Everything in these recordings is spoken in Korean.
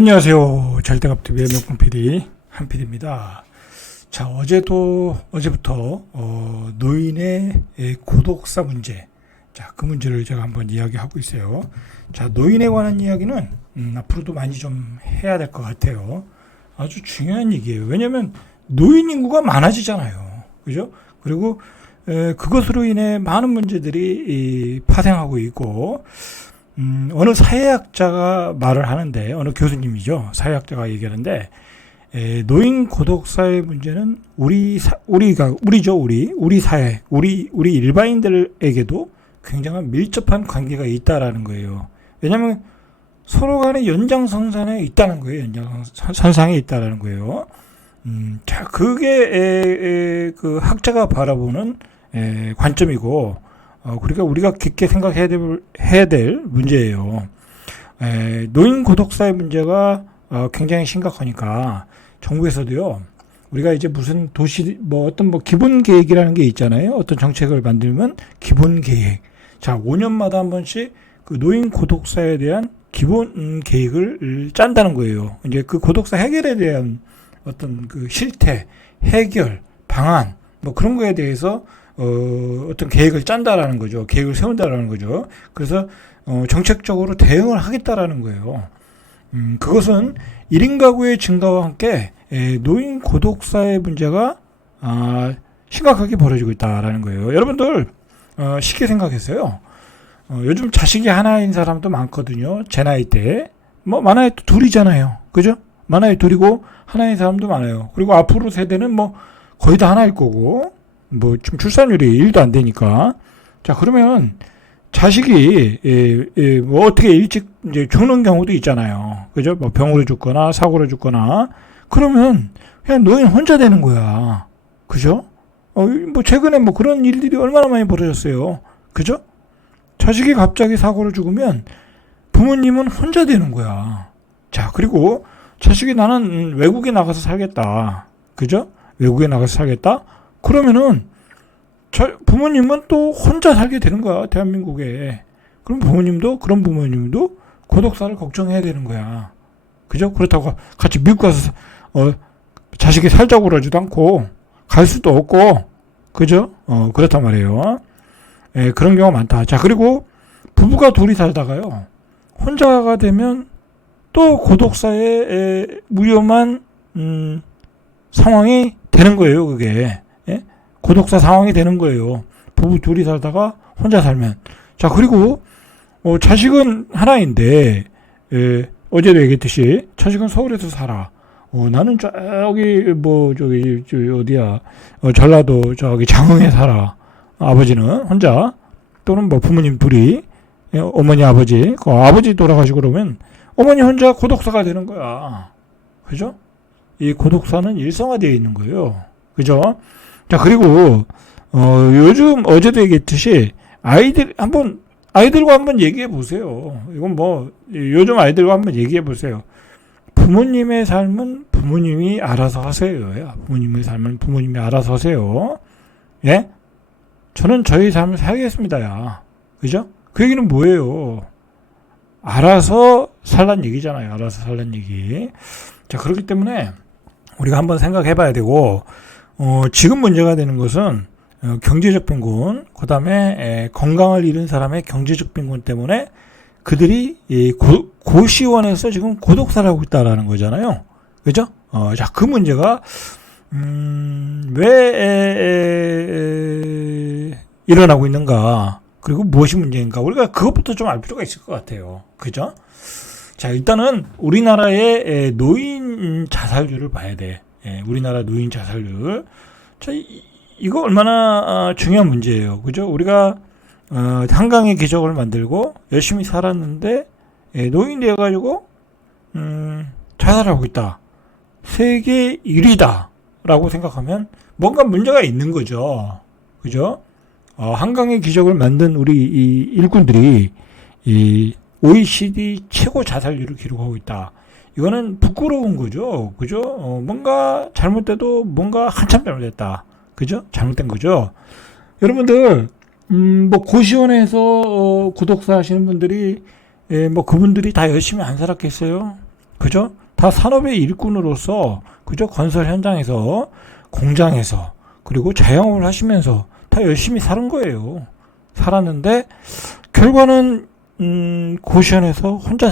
안녕하세요. 절대갑TV의 명품 PD 한PD입니다. 자, 어제부터 노인의 고독사 문제, 자, 그 문제를 제가 한번 이야기하고 있어요. 자, 노인에 관한 이야기는 앞으로도 많이 좀 해야 될 것 같아요. 아주 중요한 얘기예요. 왜냐하면 노인 인구가 많아지잖아요. 그죠? 그리고 그것으로 인해 많은 문제들이 파생하고 있고, 어느 사회학자가 말을 하는데, 어느 교수님이죠. 사회학자가 얘기하는데, 노인 고독사의 문제는 우리 사회, 우리 일반인들에게도 굉장한 밀접한 관계가 있다라는 거예요. 왜냐하면 서로 간의 연장선상에 있다는 거예요. 연장선상에 있다라는 거예요. 자, 그게 그 학자가 바라보는 관점이고, 그러니까 우리가 깊게 생각해야 될 문제예요. 노인 고독사의 문제가 굉장히 심각하니까 정부에서도요, 우리가 이제 무슨 어떤 기본 계획이라는 게 있잖아요. 어떤 정책을 만들면 기본 계획. 자, 5년마다 한 번씩 그 노인 고독사에 대한 기본 계획을 짠다는 거예요. 이제 그 고독사 해결에 대한 어떤 그 실태, 해결, 방안, 그런 거에 대해서 어떤 계획을 짠다라는 거죠. 계획을 세운다라는 거죠. 그래서 정책적으로 대응을 하겠다라는 거예요. 그것은 1인 가구의 증가와 함께 노인 고독사의 문제가 심각하게 벌어지고 있다라는 거예요. 여러분들 쉽게 생각했어요. 요즘 자식이 하나인 사람도 많거든요. 제 나이 때. 많아야 둘이잖아요. 그죠? 많아야 둘이고 하나인 사람도 많아요. 그리고 앞으로 세대는 거의 다 하나일 거고, 지금 출산율이 1도 안 되니까. 자, 그러면 자식이 어떻게 일찍 이제 죽는 경우도 있잖아요. 그죠? 병으로 죽거나 사고로 죽거나. 그러면 그냥 노인 혼자 되는 거야. 그죠? 최근에 그런 일들이 얼마나 많이 벌어졌어요. 그죠? 자식이 갑자기 사고로 죽으면 부모님은 혼자 되는 거야. 자, 그리고 자식이 나는 외국에 나가서 살겠다. 그죠? 외국에 나가서 살겠다? 그러면은 부모님은 또 혼자 살게 되는 거야, 대한민국에. 그럼 그런 부모님도 고독사를 걱정해야 되는 거야. 그죠? 그렇다고 같이 미국 가서 자식이 살자고 그러지도 않고 갈 수도 없고, 그죠? 그렇단 말이에요. 그런 경우가 많다. 자, 그리고 부부가 둘이 살다가요, 혼자가 되면 또 고독사의 위험한 상황이 되는 거예요, 그게. 고독사 상황이 되는 거예요. 부부 둘이 살다가 혼자 살면. 자, 그리고 자식은 하나인데, 어제도 얘기했듯이 자식은 서울에서 살아. 나는 어디야, 전라도 장흥에 살아. 아버지는 혼자, 또는 부모님 둘이, 어머니 아버지, 아버지 돌아가시고 그러면 어머니 혼자 고독사가 되는 거야. 그죠? 이 고독사는 일상화되어 있는 거예요. 그죠? 자, 그리고 요즘 어제도 얘기했듯이 아이들과 한번 얘기해 보세요. 이건 요즘 아이들과 한번 얘기해 보세요. 부모님의 삶은 부모님이 알아서 하세요. 부모님의 삶은 부모님이 알아서 하세요. 예? 저는 저희 삶을 살겠습니다. 그죠? 그 얘기는 뭐예요? 알아서 살란 얘기잖아요. 알아서 살란 얘기. 자, 그렇기 때문에 우리가 한번 생각해 봐야 되고, 지금 문제가 되는 것은 경제적 빈곤, 그 다음에 건강을 잃은 사람의 경제적 빈곤 때문에 그들이 고시원에서 지금 고독사를 하고 있다라는 거잖아요. 그죠? 자, 그 문제가 왜 일어나고 있는가, 그리고 무엇이 문제인가, 우리가 그것부터 좀 알 필요가 있을 것 같아요. 그죠? 자, 일단은 우리나라의 노인 자살률을 봐야 돼. 우리나라 노인 자살률. 자, 이거 얼마나 중요한 문제예요. 그죠? 우리가 한강의 기적을 만들고 열심히 살았는데 노인이 돼가지고 자살하고 있다. 세계 1위다 라고 생각하면 뭔가 문제가 있는 거죠. 그죠? 한강의 기적을 만든 우리 이 일꾼들이 이 OECD 최고 자살률을 기록하고 있다. 이거는 부끄러운 거죠. 그죠? 뭔가 잘못돼도 뭔가 한참 잘못됐다. 그죠? 잘못된 거죠. 여러분들, 고시원에서 고독사 하시는 분들이, 그분들이 다 열심히 안 살았겠어요? 그죠? 다 산업의 일꾼으로서, 그죠? 건설 현장에서, 공장에서, 그리고 자영업을 하시면서 다 열심히 사는 거예요. 살았는데, 결과는, 고시원에서 혼자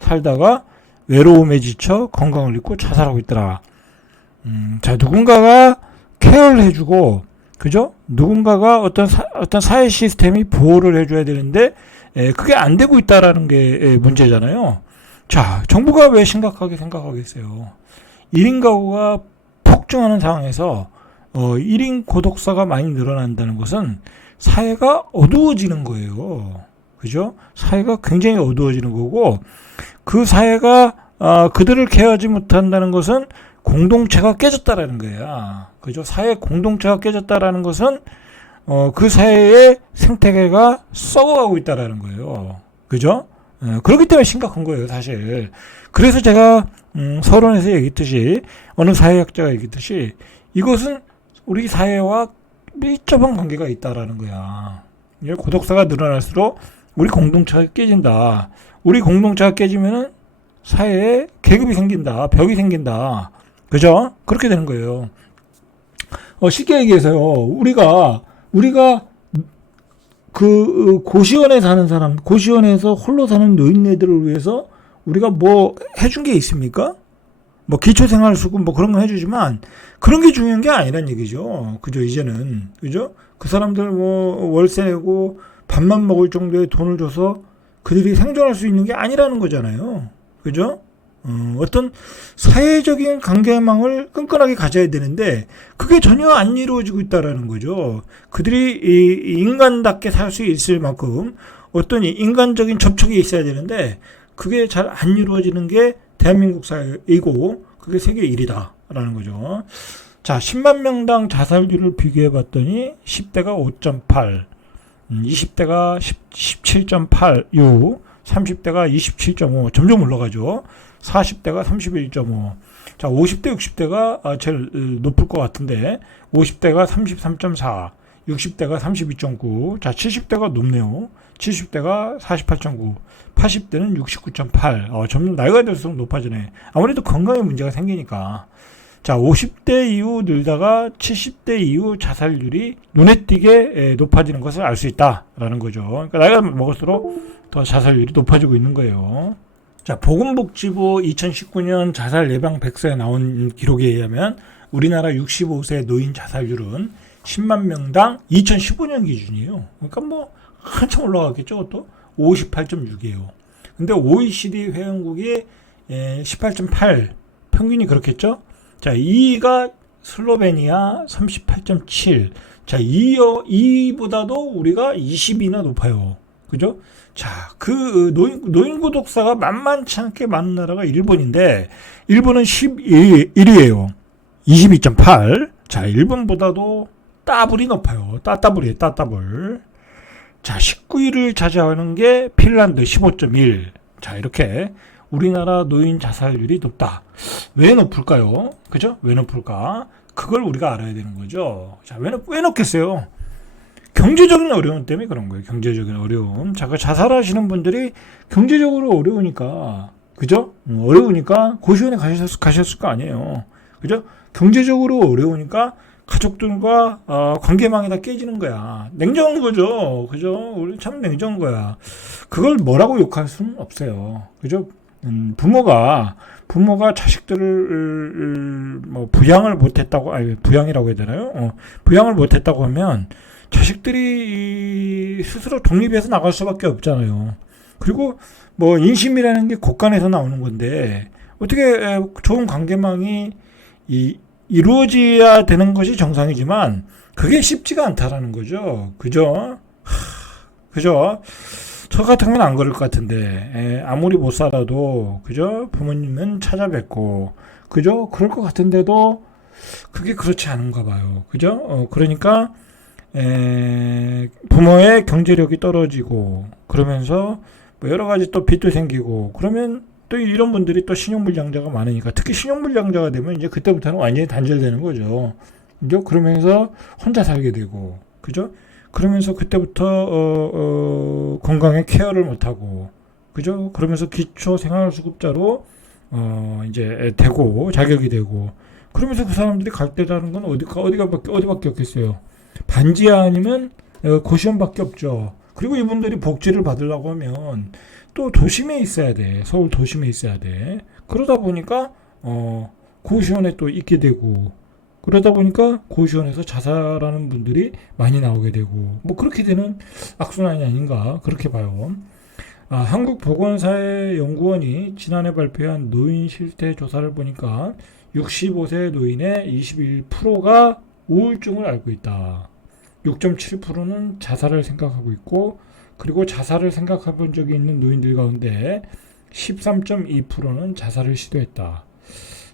살다가 외로움에 지쳐 건강을 잃고 자살하고 있더라. 자, 누군가가 케어를 해주고, 그죠? 누군가가 어떤 사회 시스템이 보호를 해줘야 되는데, 그게 안 되고 있다라는 게 문제잖아요. 자, 정부가 왜 심각하게 생각하겠어요? 1인 가구가 폭증하는 상황에서 1인 고독사가 많이 늘어난다는 것은 사회가 어두워지는 거예요. 그죠? 사회가 굉장히 어두워지는 거고, 그 사회가 그들을 케어하지 못한다는 것은 공동체가 깨졌다라는 거야. 그죠? 사회 공동체가 깨졌다라는 것은 그 사회의 생태계가 썩어가고 있다라는 거예요. 그죠? 그렇기 때문에 심각한 거예요, 사실. 그래서 제가 서론에서 얘기했듯이, 어느 사회학자가 얘기했듯이, 이것은 우리 사회와 밀접한 관계가 있다라는 거야. 고독사가 늘어날수록 우리 공동체가 깨진다. 우리 공동체가 깨지면은 사회에 계급이 생긴다, 벽이 생긴다. 그죠? 그렇게 되는 거예요. 쉽게 얘기해서요, 우리가 그 고시원에 사는 사람, 고시원에서 홀로 사는 노인네들을 위해서 우리가 뭐 해준 게 있습니까? 뭐 기초생활수급 뭐 그런 거 해주지만 그런 게 중요한 게 아니란 얘기죠. 그죠? 이제는. 그죠? 그 사람들 뭐 월세 내고 밥만 먹을 정도의 돈을 줘서 그들이 생존할 수 있는 게 아니라는 거잖아요. 그죠? 어떤 사회적인 관계망을 끈끈하게 가져야 되는데 그게 전혀 안 이루어지고 있다라는 거죠. 그들이 인간답게 살 수 있을 만큼 어떤 인간적인 접촉이 있어야 되는데 그게 잘 안 이루어지는 게 대한민국 사회이고 그게 세계 1위다라는 거죠. 자, 10만 명당 자살률을 비교해 봤더니 10대가 5.8, 20대가 17.86, 30대가 27.5, 점점 올라가죠. 40대가 31.5. 자, 50대, 60대가 제일 높을 것 같은데, 50대가 33.4, 60대가 32.9, 자, 70대가 높네요. 70대가 48.9, 80대는 69.8. 점점 나이가 들수록 높아지네. 아무래도 건강에 문제가 생기니까. 자, 50대 이후 늘다가 70대 이후 자살률이 눈에 띄게 높아지는 것을 알 수 있다라는 거죠. 그러니까 나이가 먹을수록 더 자살률이 높아지고 있는 거예요. 자, 보건복지부 2019년 자살 예방 백서에 나온 기록에 의하면 우리나라 65세 노인 자살률은 10만 명당 2015년 기준이에요. 그러니까 뭐 한참 올라갔겠죠, 그것도 58.6이에요. 근데 OECD 회원국이 18.8 평균이 그렇겠죠. 자, 2위가 슬로베니아 38.7. 자, 2위보다도 우리가 20이나 높아요. 그죠? 자, 그 노인 고독사가 만만치 않게 많은 나라가 일본인데 일본은 11위예요. 22.8. 자, 일본보다도 따블이 높아요. 따따블이에요. 따따블. 자, 19위를 차지하는 게 핀란드 15.1. 자, 이렇게 우리나라 노인 자살률이 높다. 왜 높을까요? 그죠? 왜 높을까? 그걸 우리가 알아야 되는 거죠. 자, 왜 높겠어요? 경제적인 어려움 때문에 그런 거예요. 경제적인 어려움. 자, 자살하시는 분들이 경제적으로 어려우니까, 그죠? 어려우니까 고시원에 가셨을 거 아니에요. 그죠? 경제적으로 어려우니까 가족들과 관계망이 다 깨지는 거야. 냉정한 거죠. 그죠? 우리 참 냉정한 거야. 그걸 뭐라고 욕할 수는 없어요. 그죠? 부모가 자식들을 뭐 부양을 못했다고, 아니 부양이라고 해야 되나요? 부양을 못했다고 하면 자식들이 스스로 독립해서 나갈 수밖에 없잖아요. 그리고 뭐 인심이라는 게 곳간에서 나오는 건데 어떻게 좋은 관계망이 이루어져야 되는 것이 정상이지만 그게 쉽지가 않다라는 거죠. 그죠? 그죠? 저 같으면 안 그럴 것 같은데 아무리 못 살아도 그죠? 부모님은 찾아뵙고 그죠? 그럴 것 같은데도 그게 그렇지 않은가 봐요. 그죠? 그러니까 부모의 경제력이 떨어지고 그러면서 뭐 여러 가지 또 빚도 생기고 그러면 또 이런 분들이 또 신용불량자가 많으니까 특히 신용불량자가 되면 이제 그때부터는 완전히 단절되는 거죠. 이제 그러면서 혼자 살게 되고 그죠? 그러면서 그때부터 건강에 케어를 못하고 그죠? 그러면서 기초생활수급자로 이제 되고 자격이 되고 그러면서 그 사람들이 갈 때라는 건 어디밖에 없겠어요. 반지하 아니면 고시원밖에 없죠. 그리고 이분들이 복지를 받으려고 하면 또 도심에 있어야 돼. 서울 도심에 있어야 돼. 그러다 보니까 고시원에 또 있게 되고 그러다 보니까 고시원에서 자살하는 분들이 많이 나오게 되고 뭐 그렇게 되는 악순환이 아닌가 그렇게 봐요. 한국보건사회연구원이 지난해 발표한 노인 실태 조사를 보니까 65세 노인의 21%가 우울증을 앓고 있다. 6.7%는 자살을 생각하고 있고 그리고 자살을 생각해 본 적이 있는 노인들 가운데 13.2%는 자살을 시도했다.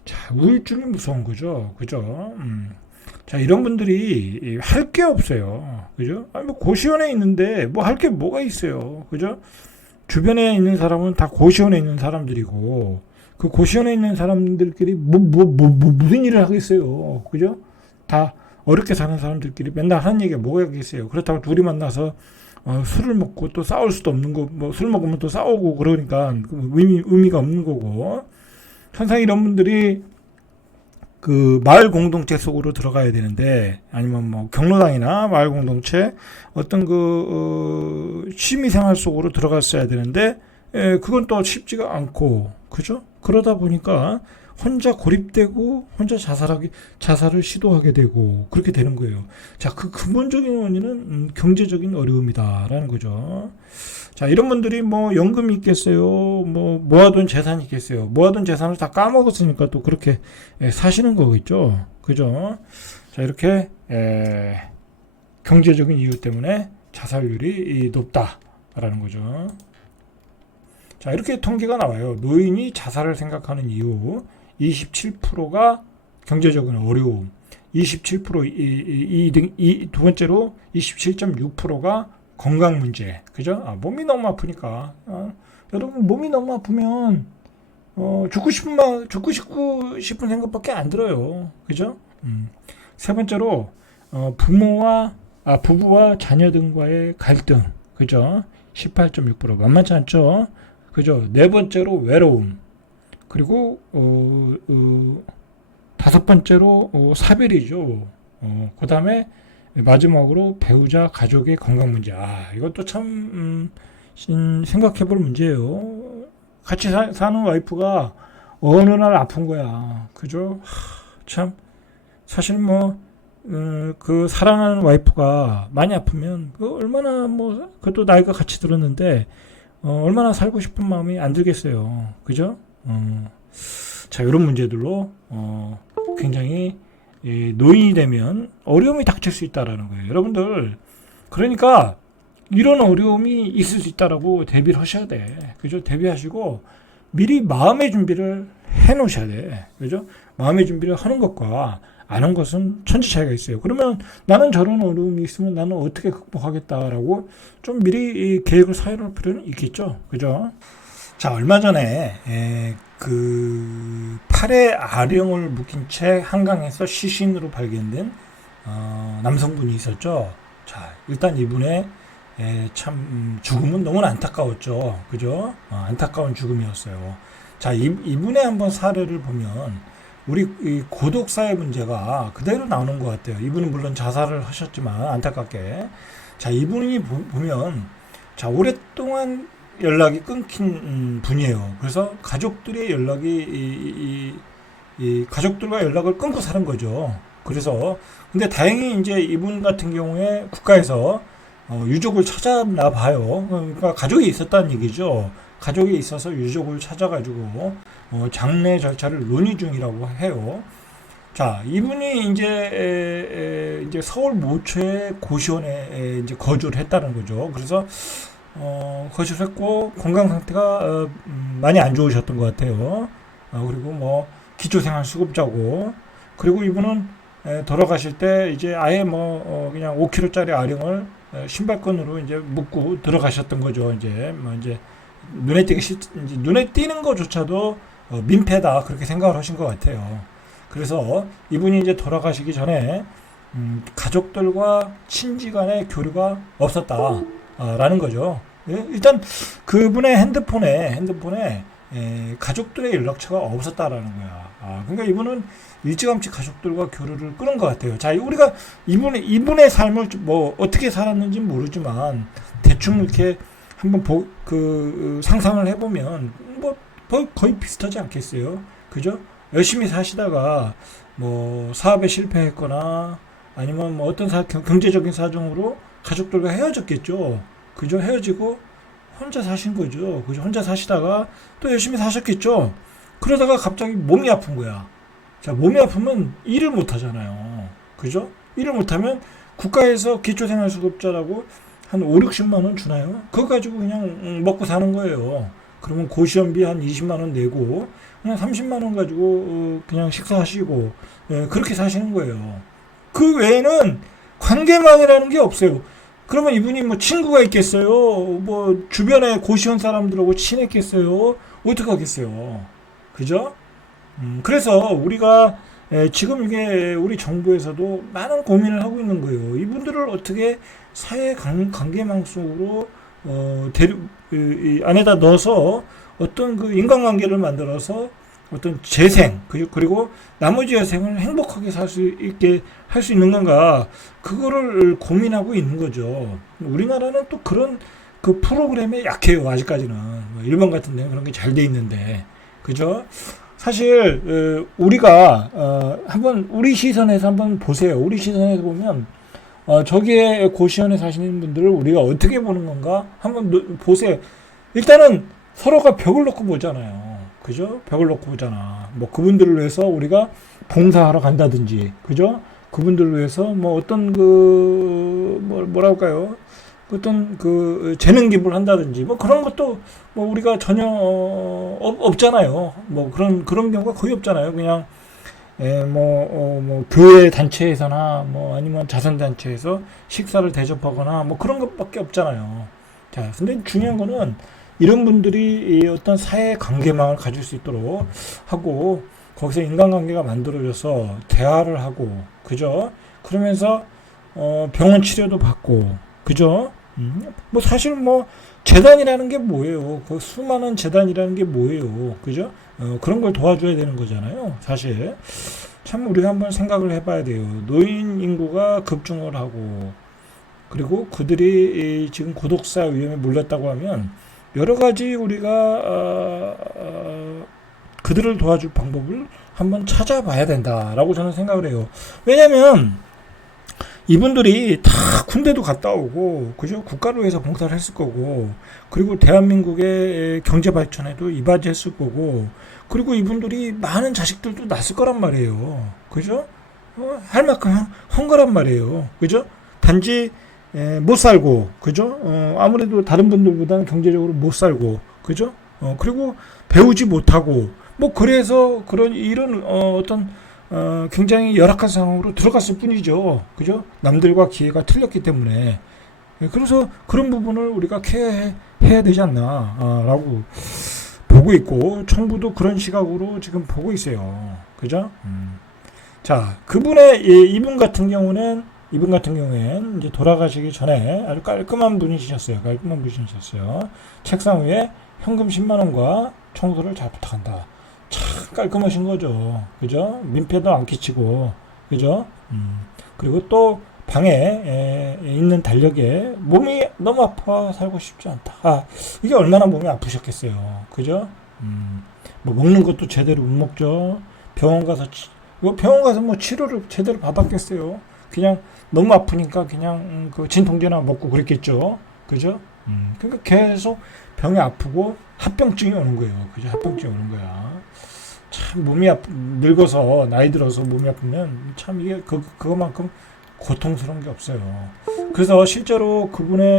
자, 우울증이 무서운 거죠. 그죠? 자, 이런 분들이 할 게 없어요. 그죠? 뭐 고시원에 있는데 뭐 할 게 뭐가 있어요. 그죠? 주변에 있는 사람은 다 고시원에 있는 사람들이고 그 고시원에 있는 사람들끼리 무슨 일을 하겠어요. 그죠? 다 어렵게 사는 사람들끼리 맨날 하는 얘기가 뭐가 있겠어요. 그렇다고 둘이 만나서 술을 먹고 또 싸울 수도 없는 거, 뭐 술 먹으면 또 싸우고 그러니까 의미가 없는 거고. 항상 이런 분들이 그 마을 공동체 속으로 들어가야 되는데 아니면 뭐 경로당이나 마을 공동체 어떤 그 취미생활 속으로 들어갔어야 되는데 그건 또 쉽지가 않고 그죠? 그러다 보니까 혼자 고립되고 혼자 자살을 시도하게 되고 그렇게 되는 거예요. 자, 그 근본적인 원인은 경제적인 어려움이다라는 거죠. 자, 이런 분들이 뭐 연금이 있겠어요? 뭐 모아둔 재산이 있겠어요? 모아둔 재산을 다 까먹었으니까 또 그렇게 사시는 거겠죠. 그죠? 자, 이렇게 경제적인 이유 때문에 자살률이 높다라는 거죠. 자, 이렇게 통계가 나와요. 노인이 자살을 생각하는 이유 27%가 경제적인 어려움, 27% 두 번째로 27.6%가 건강 문제, 그죠? 몸이 너무 아프니까 여러분 몸이 너무 아프면 죽고 싶은 생각밖에 안 들어요, 그죠? 세 번째로 부부와 자녀 등과의 갈등, 그죠? 18.6% 만만치 않죠, 그죠? 네 번째로 외로움. 그리고 다섯 번째로 사별이죠. 그 다음에 마지막으로 배우자 가족의 건강 문제. 이것도 참 생각해볼 문제예요. 같이 사는 와이프가 어느 날 아픈 거야. 그죠? 참 사실 뭐 그 사랑하는 와이프가 많이 아프면 얼마나 뭐 그것도 나이가 같이 들었는데 얼마나 살고 싶은 마음이 안 들겠어요. 그죠? 자, 이런 문제들로 굉장히 노인이 되면 어려움이 닥칠 수 있다라는 거예요. 여러분들, 그러니까 이런 어려움이 있을 수 있다라고 대비를 하셔야 돼. 그죠? 대비하시고 미리 마음의 준비를 해 놓으셔야 돼. 그죠? 마음의 준비를 하는 것과 안 한 것은 천지 차이가 있어요. 그러면 나는 저런 어려움이 있으면 나는 어떻게 극복하겠다라고 좀 미리 계획을 세워놓을 필요는 있겠죠. 그죠? 자, 얼마 전에 그 팔에 아령을 묶인 채 한강에서 시신으로 발견된 남성분이 있었죠. 자, 일단 이분의 참 죽음은 너무나 안타까웠죠. 그죠? 안타까운 죽음이었어요. 자, 이분의 한번 사례를 보면 우리 이 고독사의 문제가 그대로 나오는 것 같아요. 이분은 물론 자살을 하셨지만 안타깝게. 자, 이분이 보면 자, 오랫동안 연락이 끊긴 분이에요. 그래서 가족들의 연락이 가족들과 연락을 끊고 사는 거죠. 그래서 근데 다행히 이제 이분 같은 경우에 국가에서 유족을 찾았나 봐요. 그러니까 가족이 있었다는 얘기죠. 가족이 있어서 유족을 찾아가지고 장례 절차를 논의 중이라고 해요. 자, 이분이 이제 서울 모처의 고시원에 이제 거주를 했다는 거죠. 그래서 거주했고 건강 상태가 많이 안 좋으셨던 것 같아요. 그리고 뭐 기초생활수급자고 그리고 이분은 돌아가실 때 이제 아예 뭐 그냥 5kg짜리 아령을 신발끈으로 이제 묶고 들어가셨던 거죠. 이제 뭐 이제 눈에 띄는 것조차도 민폐다 그렇게 생각을 하신 것 같아요. 그래서 이분이 이제 돌아가시기 전에 가족들과 친지 간의 교류가 없었다라는 거죠. 일단 그분의 핸드폰에 가족들의 연락처가 없었다라는 거야. 그러니까 이분은 일찌감치 가족들과 교류를 끊은 것 같아요. 자, 우리가 이분의 삶을 뭐 어떻게 살았는지 모르지만 대충 이렇게 한번 상상을 해보면 뭐 거의 비슷하지 않겠어요? 그죠? 열심히 사시다가 뭐 사업에 실패했거나 아니면 뭐 어떤 경제적인 사정으로 가족들과 헤어졌겠죠. 그죠? 헤어지고 혼자 사신 거죠. 그죠? 혼자 사시다가 또 열심히 사셨겠죠. 그러다가 갑자기 몸이 아픈 거야. 자, 몸이 아프면 일을 못 하잖아요. 그죠? 일을 못 하면 국가에서 기초생활수급자라고 한 5, 60만 원 주나요? 그거 가지고 그냥 먹고 사는 거예요. 그러면 고시원비 한 20만 원 내고 그냥 30만 원 가지고 그냥 식사하시고 그렇게 사시는 거예요. 그 외에는 관계망이라는 게 없어요. 그러면 이분이 뭐 친구가 있겠어요? 뭐 주변에 고시원 사람들하고 친했겠어요? 어떻게 하겠어요? 그죠? 그래서 우리가 지금 이게 우리 정부에서도 많은 고민을 하고 있는 거예요. 이분들을 어떻게 사회 관계망 속으로 이 안에다 넣어서 어떤 그 인간관계를 만들어서 어떤 재생 그리고 나머지 여생을 행복하게 살 수 있게 할 수 있는 건가 그거를 고민하고 있는 거죠. 우리나라는 또 그런 그 프로그램에 약해요. 아직까지는 일본 같은 데는 그런 게 잘 돼 있는데 그죠? 사실 우리가 한번 우리 시선에서 한번 보세요. 우리 시선에서 보면 저기에 고시원에 사시는 분들을 우리가 어떻게 보는 건가 한번 보세요. 일단은 서로가 벽을 놓고 보잖아요. 그죠? 벽을 놓고 보잖아. 뭐 그분들을 위해서 우리가 봉사하러 간다든지, 그죠? 그분들을 위해서 뭐 어떤 뭐라 할까요? 어떤 재능 기부를 한다든지 뭐 그런 것도 뭐 우리가 전혀 없잖아요. 뭐 그런 경우가 거의 없잖아요. 그냥 뭐 교회 단체에서나 뭐 아니면 자선 단체에서 식사를 대접하거나 뭐 그런 것밖에 없잖아요. 자, 근데 중요한 거는 이런 분들이 어떤 사회 관계망을 가질 수 있도록 하고 거기서 인간관계가 만들어져서 대화를 하고 그죠? 그러면서 병원 치료도 받고 그죠? 뭐 사실 뭐 재단이라는 게 뭐예요? 그 수많은 재단이라는 게 뭐예요? 그죠? 그런 걸 도와줘야 되는 거잖아요. 사실 참 우리가 한번 생각을 해봐야 돼요. 노인 인구가 급증을 하고 그리고 그들이 지금 고독사 위험에 몰렸다고 하면 여러 가지 우리가 그들을 도와줄 방법을 한번 찾아봐야 된다라고 저는 생각을 해요. 왜냐하면 이분들이 다 군대도 갔다 오고 그죠? 국가를 위해서 봉사를 했을 거고 그리고 대한민국의 경제 발전에도 이바지했을 거고 그리고 이분들이 많은 자식들도 낳았을 거란 말이에요. 그죠? 할 만큼 한 거란 말이에요. 그죠? 단지 못 살고 그죠? 아무래도 다른 분들보다는 경제적으로 못 살고 그죠? 그리고 배우지 못하고 뭐 그래서 이런 어떤 굉장히 열악한 상황으로 들어갔을 뿐이죠. 그죠? 남들과 기회가 틀렸기 때문에. 그래서 그런 부분을 우리가 케어해야 되지 않나, 라고 보고 있고, 정부도 그런 시각으로 지금 보고 있어요. 그죠? 자, 이분 같은 경우엔 이제 돌아가시기 전에 아주 깔끔한 분이셨어요. 책상 위에 현금 10만원과 청소를 잘 부탁한다. 참 깔끔하신 거죠. 그죠? 민폐도 안 끼치고, 그죠? 그리고 또 방에 있는 달력에 몸이 너무 아파 살고 싶지 않다. 이게 얼마나 몸이 아프셨겠어요. 그죠? 뭐 먹는 것도 제대로 못 먹죠. 병원 가서 뭐 치료를 제대로 받았겠어요. 그냥 너무 아프니까 그냥 그 진통제나 먹고 그랬겠죠. 그죠? 그러니까 계속 병이 아프고 합병증이 오는 거예요. 그죠? 합병증이 오는 거야. 참 늙어서 나이 들어서 몸이 아프면 참 이게 그거만큼 고통스러운 게 없어요. 그래서 실제로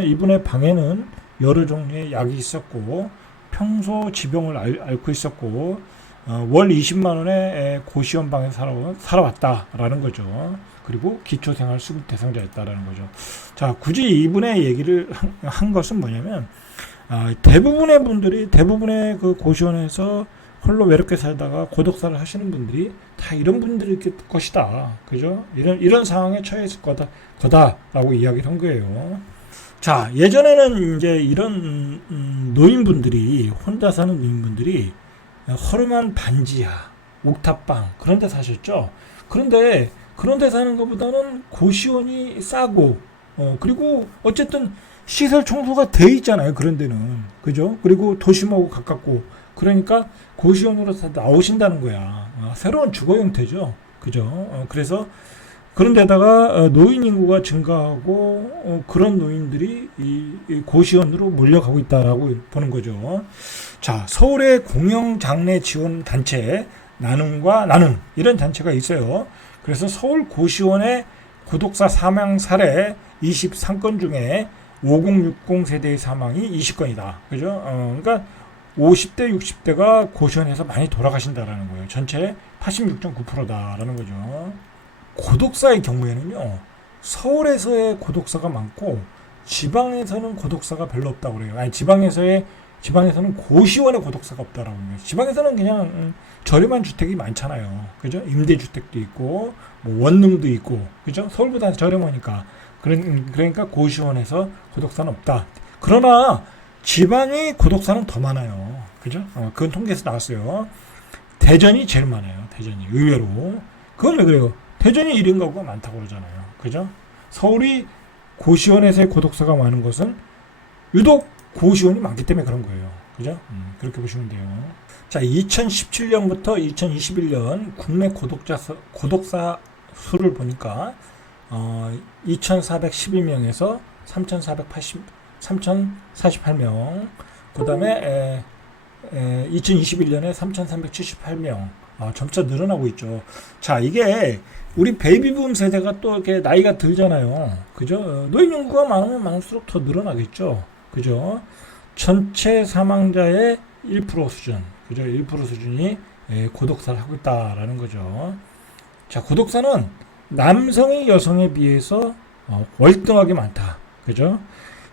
이분의 방에는 여러 종류의 약이 있었고 평소 지병을 앓고 있었고 월 20만 원의 고시원 방에 살아왔다라는 거죠. 그리고 기초생활수급 대상자였다라는 거죠. 자, 굳이 이분의 얘기를 한 것은 뭐냐면 대부분의 그 고시원에서 홀로 외롭게 살다가 고독사를 하시는 분들이 다 이런 분들일 것이다. 그죠? 이런 상황에 처했을 거다라고 이야기를 한 거예요. 자, 예전에는 이제 이런 혼자 사는 노인분들이 허름한 반지하, 옥탑방 그런 데 사셨죠. 그런데 그런 데 사는 것보다는 고시원이 싸고 그리고 어쨌든 시설 청소가 돼 있잖아요. 그런 데는. 그죠? 그리고 도심하고 가깝고 그러니까 고시원으로 다 나오신다는 거야. 새로운 주거 형태죠. 그죠? 그래서 그런 데다가 노인 인구가 증가하고 그런 노인들이 이 고시원으로 몰려가고 있다라고 보는 거죠. 자, 서울의 공영 장래 지원 단체 나눔과 나눔 이런 단체가 있어요. 그래서 서울 고시원의 고독사 사망 사례 23건 중에 5060 세대의 사망이 20건이다. 그죠? 그러니까 50대, 60대가 고시원에서 많이 돌아가신다라는 거예요. 전체 86.9%다라는 거죠. 고독사의 경우에는요, 서울에서의 고독사가 많고 지방에서는 고독사가 별로 없다고 그래요. 아니, 지방에서는 고시원의 고독사가 없다라고 해요. 지방에서는 그냥 저렴한 주택이 많잖아요. 그죠? 임대주택도 있고 뭐 원룸도 있고, 그죠? 서울보다 저렴하니까. 그러니까 고시원에서 고독사는 없다. 그러나 지방의 고독사는 더 많아요. 그죠? 그건 통계에서 나왔어요. 대전이 제일 많아요. 대전이 의외로. 그건 왜 그래요? 대전이 1인 가구가 많다고 그러잖아요. 그죠? 서울이 고시원에서의 고독사가 많은 것은 유독 고시원이 많기 때문에 그런 거예요. 그죠? 그렇게 보시면 돼요. 자, 2017년부터 2021년 국내 고독사 수를 보니까 2,412명에서 3,048명. 그 다음에 2021년에 3,378명. 점차 늘어나고 있죠. 자, 이게 우리 베이비붐 세대가 또 이렇게 나이가 들잖아요. 그죠? 노인 인구가 많으면 많을수록 더 늘어나겠죠. 그죠? 전체 사망자의 1% 수준. 그죠? 1% 수준이 고독사를 하고 있다라는 거죠. 자, 고독사는 남성이 여성에 비해서 월등하게 많다. 그죠?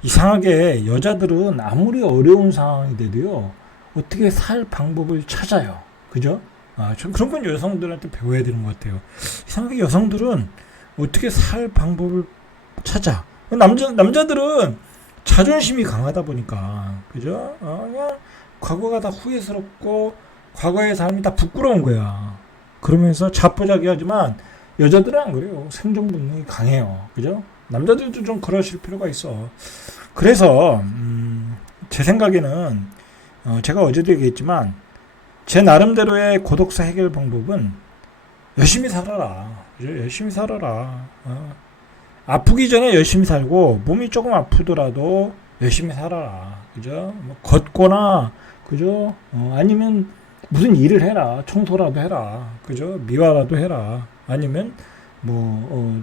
이상하게 여자들은 아무리 어려운 상황이 돼도요, 어떻게 살 방법을 찾아요. 그죠? 좀 그런 건 여성들한테 배워야 되는 것 같아요. 이상하게 여성들은 어떻게 살 방법을 찾아. 남자들은 자존심이 강하다 보니까, 그죠? 그냥 과거가 다 후회스럽고, 과거의 삶이 다 부끄러운 거야. 그러면서 자포자기하지만, 여자들은 안 그래요. 생존 본능이 강해요. 그죠? 남자들도 좀 그러실 필요가 있어. 그래서, 제 생각에는, 제가 어제도 얘기했지만, 제 나름대로의 고독사 해결 방법은 열심히 살아라. 열심히 살아라. 아프기 전에 열심히 살고 몸이 조금 아프더라도 열심히 살아라. 그죠? 뭐 걷거나 그죠? 아니면 무슨 일을 해라. 청소라도 해라. 그죠? 미화라도 해라. 아니면 뭐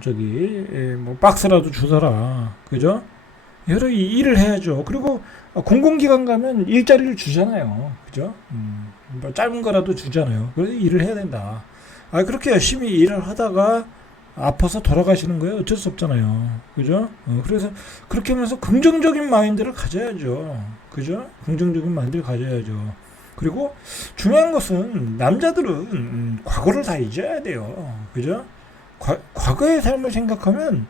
뭐 박스라도 주서라. 그죠? 여러 일을 해야죠. 그리고 공공기관 가면 일자리를 주잖아요. 그죠? 뭐 짧은 거라도 주잖아요. 그래서 일을 해야 된다. 그렇게 열심히 일을 하다가 아파서 돌아가시는 거예요. 어쩔 수 없잖아요. 그죠? 그래서 그렇게 하면서 긍정적인 마인드를 가져야죠. 그죠? 긍정적인 마인드를 가져야죠. 그리고 중요한 것은 남자들은 과거를 다 잊어야 돼요. 그죠? 과거의 삶을 생각하면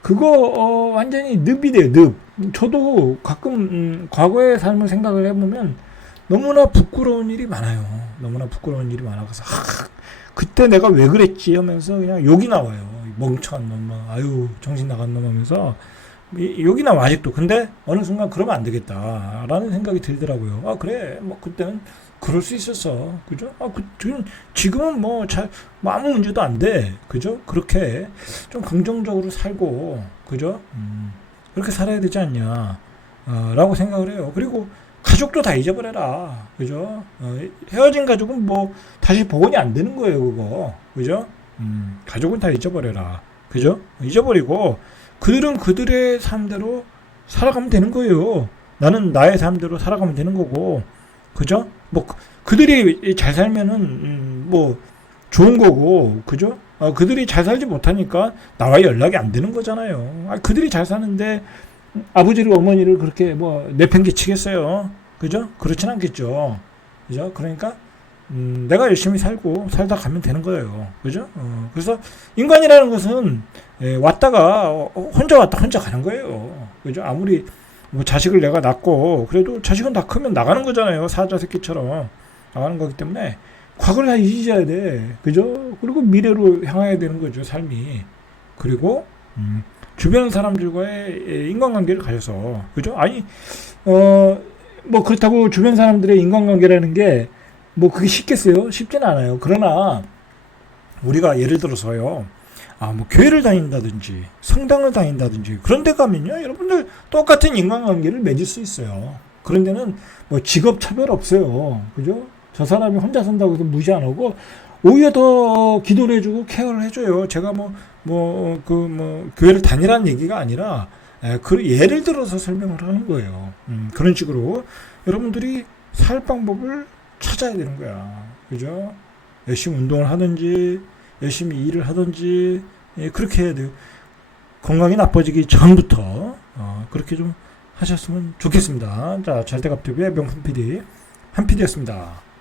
그거 완전히 늪이 돼요. 늪. 저도 가끔 과거의 삶을 생각을 해보면 너무나 부끄러운 일이 많아요. 너무나 부끄러운 일이 많아서 그때 내가 왜 그랬지 하면서 그냥 욕이 나와요. 멍청한 놈, 아유 정신 나간 놈 하면서 욕이 나와 아직도. 근데 어느 순간 그러면 안 되겠다라는 생각이 들더라고요. 그래 뭐 그때는 그럴 수 있었어. 그죠? 지금은 뭐 아무 문제도 안 돼. 그죠? 그렇게 좀 긍정적으로 살고 그죠? 그렇게 살아야 되지 않냐 라고 생각을 해요. 그리고 가족도 다 잊어버려라. 그죠? 헤어진 가족은 뭐 다시 복원이 안 되는 거예요, 그거. 그죠? 가족은 다 잊어버려라. 그죠? 잊어버리고 그들은 그들의 삶대로 살아가면 되는 거예요. 나는 나의 삶대로 살아가면 되는 거고. 그죠? 뭐 그들이 잘 살면은 뭐 좋은 거고. 그죠? 그들이 잘 살지 못하니까 나와 연락이 안 되는 거잖아요. 그들이 잘 사는데 아버지를 어머니를 그렇게 뭐 내팽개치겠어요. 그죠? 그렇진 않겠죠. 그죠? 그러니까 내가 열심히 살다 가면 되는 거예요. 그죠? 그래서 인간이라는 것은 왔다가 혼자 왔다 혼자 가는 거예요. 그죠? 아무리 뭐 자식을 내가 낳고 그래도 자식은 다 크면 나가는 거잖아요. 사자 새끼처럼. 나가는 거기 때문에 과거를 다 잊어야 돼. 그죠? 그리고 미래로 향해야 되는 거죠, 삶이. 그리고 주변 사람들과의 인간관계를 가져서, 그죠? 아니, 뭐 그렇다고 주변 사람들의 인간관계라는 게 뭐 그게 쉽겠어요? 쉽진 않아요. 그러나 우리가 예를 들어서요, 뭐 교회를 다닌다든지 성당을 다닌다든지 그런 데 가면요, 여러분들 똑같은 인간관계를 맺을 수 있어요. 그런 데는 뭐 직업 차별 없어요. 그죠? 저 사람이 혼자 산다고 해서 무시 안 하고 오히려 더 기도를 해주고 케어를 해줘요. 제가 교회를 다니라는 얘기가 아니라, 그 예를 들어서 설명을 하는 거예요. 그런 식으로 여러분들이 살 방법을 찾아야 되는 거야. 그죠? 열심히 운동을 하든지, 열심히 일을 하든지, 그렇게 해야 돼요. 건강이 나빠지기 전부터, 그렇게 좀 하셨으면 좋겠습니다. 자, 잘돼갑TV의 명품 PD, 한 PD였습니다.